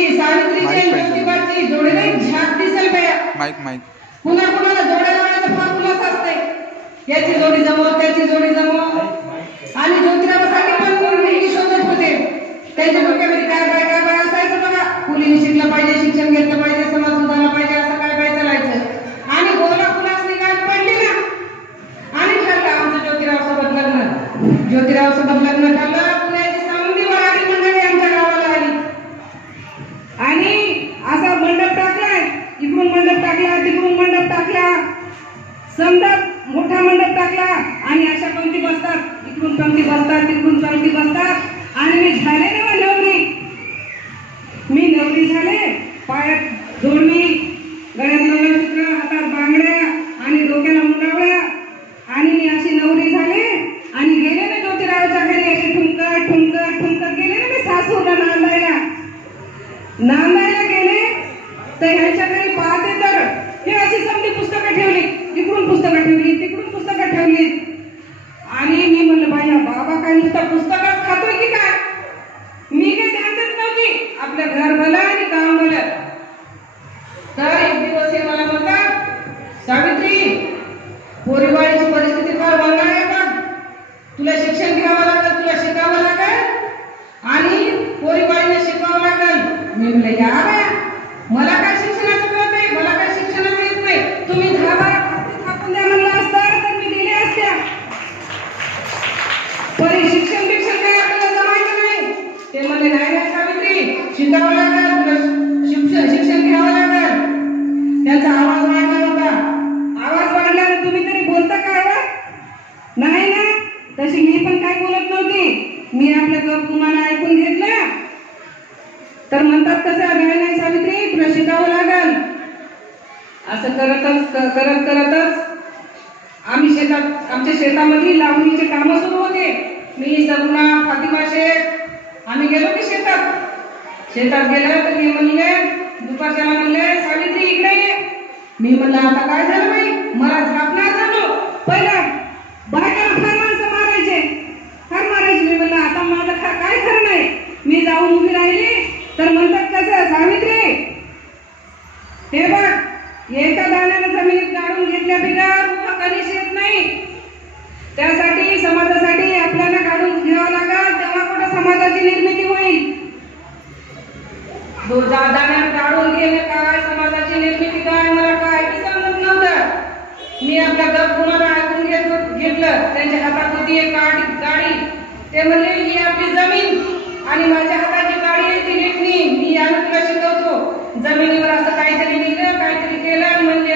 ही सावित्रीची आणि ज्योतिबाची जोडीने झाक दिसेल बाया. माईक पुन्हा कुणाला जोड्या लावण्याचं फॉर्म्युलाच असते. याची जोडी जमव, त्याची जोडी जमव. आणि ज्योतिरावासाठी पण मुलगी शोधत होते. त्यांच्या डोक्यामध्ये काय काय असायचं बघा. मुलीने शिकलं पाहिजे, शिक्षण घेतलं पाहिजे, समाज सुधारला पाहिजे, असं काय चालायचं. आणि गोला फुलासनी गाठ पडली ना आणि ठरलं आमचं ज्योतिराव सोबत लग्न. ज्योतिराव सोबत लग्न ठरलं. पुण्याची समधी मराठी मंडळी आमच्या गावाला आली आणि असा मंडप टाकलाय. इकडून मंडप टाकला, तिकडून मंडप टाकला, समजा मोठा मंडप टाकला आणि अशा पंक्ती बसतात. इकडून पंक्ती बसतात, तिकडून पंक्ती बसतात. आणि मी झाले ना नवरी झाले. पायात जोडवी, गळ्यात मंगळसूत्र, हातात बांगड्या आणि डोक्याला मुंडावळ्या. आणि मी अशी नवरी झाले आणि गेले ना ज्योतिरावच्या घरी. असे ठुमकत गेले ना मी सासूरला नांदायला गेले. तर ह्यांच्या घरी पाहते तर हे अशी समधी पुस्तकं ठेवली. इकडून पुस्तकं ठेवली, तिकडून पुस्तकं ठेवली. आणि मी म्हणलं बाई बाबा काय नुसतं पुस्तकच खातोय की काय. मी काही ध्यान देत नव्हती. आपलं घर भलं आणि काम भलं. तर एक दिवस हे मला म्हणतात, सावित्री पोरीबाळीची परिस्थिती फार वांगाळ आहे बघ. तुला शिक्षण घ्यावं लागेल, तुला शिकावं लागेल आणि पोरीबाळीला शिकावं लागेल. मी म्हणलं या बाया, मला काय शिक्षणाचं कळत नाही, मला काय शिक्षणच येत नाही. तुम्ही 10-12 थापून द्या म्हणलं असतं तर मी दिले असत्या. परी शिक्षण काय आपल्याला जमायचं नाही. ते म्हणले नाही सावित्री, शिकावं लागेल, तुला शिक्षण घ्यावं लागेल. त्यांचा आवाज वाढला होता. आवाज वाढल्यावर तुम्ही तरी बोलता काय वा? नाही ना. तशी मी पण काय बोलत नव्हती. मी आपल्या गप तुम्हाला ऐकून घेतलं. तर म्हणतात कसं नाही सावित्री, तुला शिकावं लागेल. असं करतच आमच्या शेतामध्ये लावणीचे कामं सुरू होते. मी सगुणा, फातिमा शेख आम्ही गेलो की शेतात गेलं तर मी म्हणले दुपारच्याला म्हणले सावित्री इकडे ये. मी म्हणलं आता काय झालं बाई, मला झापणार झालो. पहिला बायकाला फार माणसं मारायचे. मी म्हणलं आता माझं काय खरं नाही. मी जाऊन उभी राहिली तर म्हणतात कसं सावित्री हे बघ, एका दाण्यानं जमिनीत गाडून घेतल्याबिगर कधीच येत नाही. त्यासाठी समाजासाठी आपल्याला काढून घ्यावं लागेल, तेव्हा कुठं समाजाची निर्मिती होईल. दाण्यानं काढून घेणे काय, समाजाची निर्मिती काय, मला काय समजत नव्हतं. मी आपल्या गप कुणाला ऐकून घेतलं. त्यांच्या हातात होती एक गाडी. ते म्हणले ही आपली जमीन आणि माझ्या हाताची गाडी आहे ती लेखणी. मी यानं तुला शिकवतो. जमिनीवर असं काहीतरी लिहिलं, काहीतरी केलं आणि म्हणले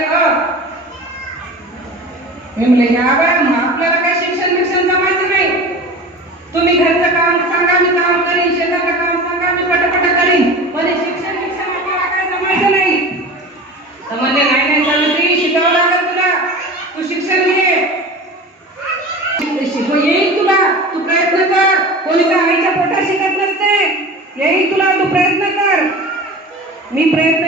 मी म्हणले या बाय, आपल्याला काय शिक्षण जमायचं नाही. तुम्ही घरचं काम सांगा मी काम करीन, शेताचं काम सांगा मी पटापट करीन, पण शिक्षण आपल्याला काय जमायचं नाही. तर म्हणले नाही सावित्री, शिकावं लागेल तुला. तू शिक्षण घे, येईल तुला, तू प्रयत्न कर. कोणी काय आईच्या पोटात शिकत नसते. येईल तुला, तू प्रयत्न कर. मी प्रयत्न